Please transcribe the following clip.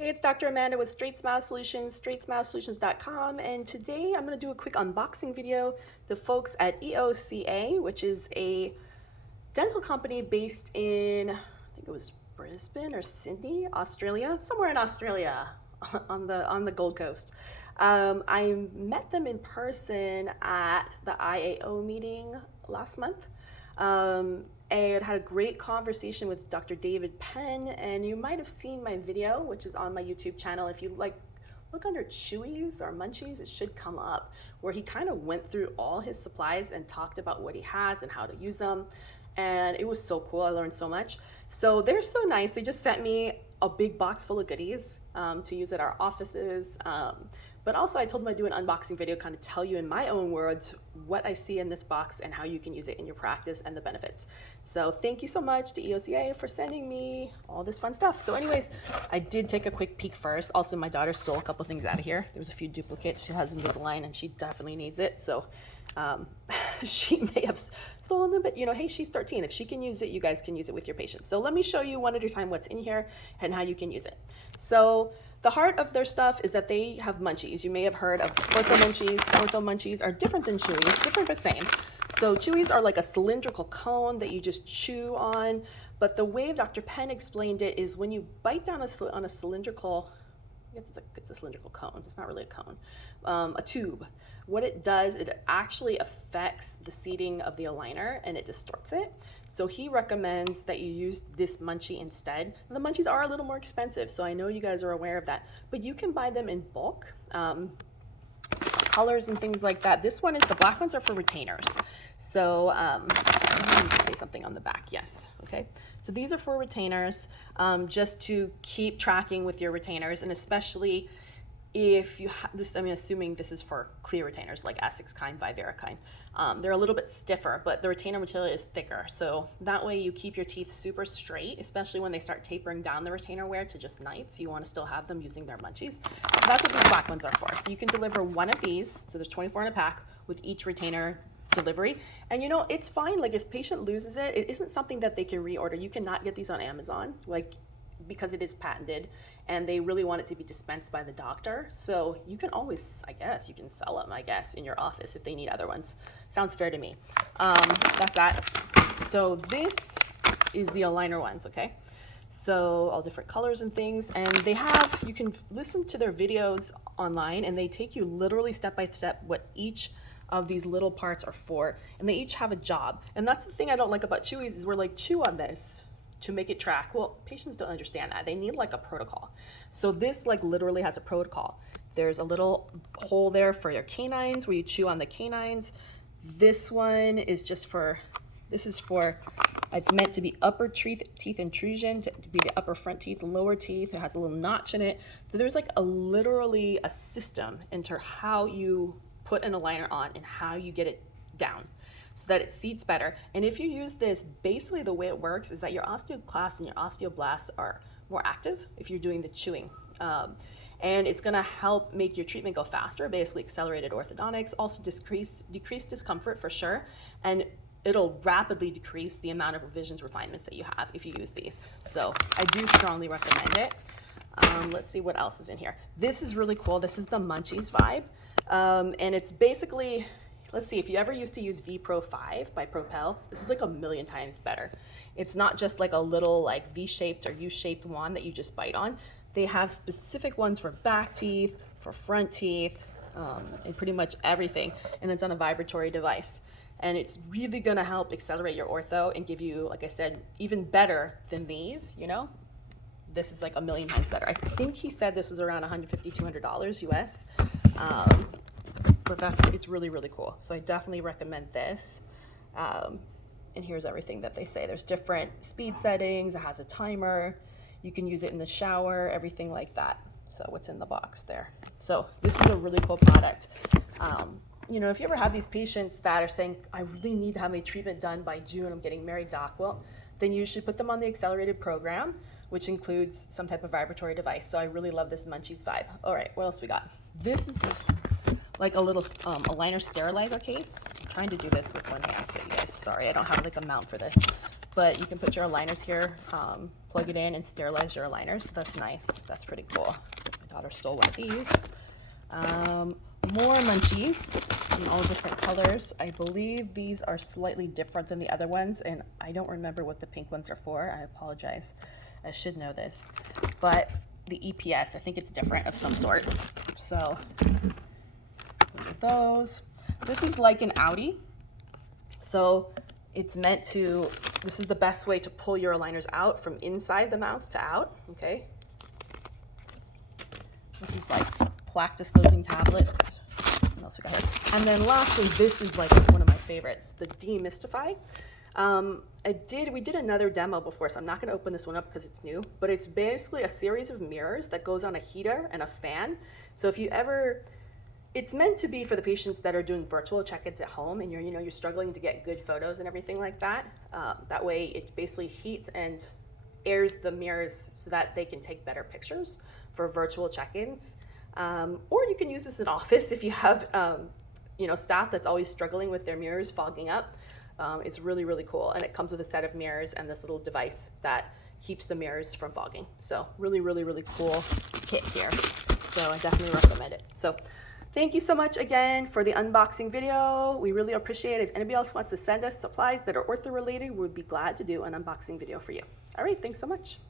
Hey, it's Dr. Amanda with Straightsmile Solutions, straightsmilesolutions.com, and today I'm going to do a quick unboxing video. The folks at EOCA, which is a dental company based in, I think it was Brisbane or Sydney, Australia, somewhere in Australia on the Gold Coast. I met them in person at the IAO meeting last month. And had a great conversation with Dr. David Penn, and you might have seen my video, which is on my YouTube channel. If you look under Chewies or Munchies, it should come up, where he kind of went through all his supplies and talked about what he has and how to use them. And it was so cool. I learned so much. So they're so nice. They just sent me a big box full of goodies to use at our offices. But also I told them I'd do an unboxing video, kind of tell you in my own words what I see in this box and how you can use it in your practice and the benefits. So thank you so much to EOCA for sending me all this fun stuff. So anyways, I did take a quick peek first. Also, my daughter stole a couple things out of here. There was a few duplicates. She has Invisalign and she definitely needs it. So she may have stolen them, but you know, hey, she's 13. If she can use it, you guys can use it with your patients. So let me show you one at a time what's in here and how you can use it. So the heart of their stuff is that they have munchies. You may have heard of Ortho Munchies. Ortho Munchies are different than Chewies, different but same. So Chewies are like a cylindrical cone that you just chew on, but the way Dr. Penn explained it is when you bite down on a cylindrical, it's a cylindrical cone, it's not really a cone, a tube. What it does, it actually affects the seating of the aligner and it distorts it. So he recommends that you use this munchie instead. And the munchies are a little more expensive, so I know you guys are aware of that, but you can buy them in bulk, colors and things like that. This one is, the black ones are for retainers. So I need to say something on the back, yes, okay. So these are for retainers, just to keep tracking with your retainers, and especially if you have this, I'm assuming this is for clear retainers like Essex kind, Vivera kind. They're a little bit stiffer, but the retainer material is thicker. So that way you keep your teeth super straight, especially when they start tapering down the retainer wear to just knights. You want to still have them using their munchies. So that's what these black ones are for. So you can deliver one of these. So there's 24 in a pack with each retainer delivery. And you know, it's fine. Like if patient loses it, it isn't something that they can reorder. You cannot get these on Amazon, like, because it is patented and they really want it to be dispensed by the doctor. So you can always, I guess, you can sell them, I guess, in your office if they need other ones. Sounds fair to me. That's that. So this is the aligner ones, okay? So all different colors and things. And they have, you can listen to their videos online and they take you literally step by step what each of these little parts are for. And they each have a job. And that's the thing I don't like about Chewies is we're like, chew on this to make it track. Well, patients don't understand that. They need like a protocol. So this like literally has a protocol. There's a little hole there for your canines where you chew on the canines. This one is just for, this is for, it's meant to be upper teeth intrusion, to be the upper front teeth, lower teeth. It has a little notch in it. So there's like literally a system into how you put an aligner on and how you get it down so that it seats better. And if you use this, basically the way it works is that your osteoclasts and your osteoblasts are more active if you're doing the chewing. And it's gonna help make your treatment go faster, basically accelerated orthodontics, also decrease discomfort for sure. And it'll rapidly decrease the amount of revisions, refinements that you have if you use these. So I do strongly recommend it. Let's see what else is in here. This is really cool. This is the Munchies Vibe. And it's basically, let's see, if you ever used to use VPRO-5 by Propel, this is like 1,000,000 times better. It's not just like a little like V-shaped or U-shaped wand that you just bite on. They have specific ones for back teeth, for front teeth, and pretty much everything. And it's on a vibratory device. And it's really gonna help accelerate your ortho and give you, like I said, even better than these, you know? This is like 1,000,000 times better. I think he said this was around $150, $200 US. But it's really, really cool. So I definitely recommend this. And here's everything that they say. There's different speed settings. It has a timer. You can use it in the shower, everything like that. So what's in the box there. So this is a really cool product. You know, if you ever have these patients that are saying, I really need to have my treatment done by June, I'm getting married, doc. Well, then you should put them on the accelerated program, which includes some type of vibratory device. So I really love this Munchies Vibe. All right, what else we got? This is like a little aligner sterilizer case. I'm trying to do this with one hand, so you guys, sorry, I don't have like a mount for this. but you can put your aligners here, plug it in and sterilize your aligners. So that's nice. That's pretty cool. My daughter stole one of these. More Munchies in all different colors. I believe these are slightly different than the other ones, and I don't remember what the pink ones are for. I apologize. I should know this. But the EPS, I think it's different of some sort. So look at those. This is like an outie. So it's meant to, this is the best way to pull your aligners out from inside the mouth to out, okay? This is like plaque disclosing tablets. What else we got here? And then lastly, this is like one of my favorites, the Demystify. We did another demo before, so I'm not going to open this one up because it's new, but it's basically a series of mirrors that goes on a heater and a fan. So if you ever, it's meant to be for the patients that are doing virtual check-ins at home and you're struggling to get good photos and everything like that. That way it basically heats and airs the mirrors so that they can take better pictures for virtual check-ins. Or you can use this in office if you have staff that's always struggling with their mirrors fogging up. It's really, really cool. And it comes with a set of mirrors and this little device that keeps the mirrors from fogging. So really, really, really cool kit here. So I definitely recommend it. So thank you so much again for the unboxing video. We really appreciate it. If anybody else wants to send us supplies that are ortho related, we'd be glad to do an unboxing video for you. All right, thanks so much.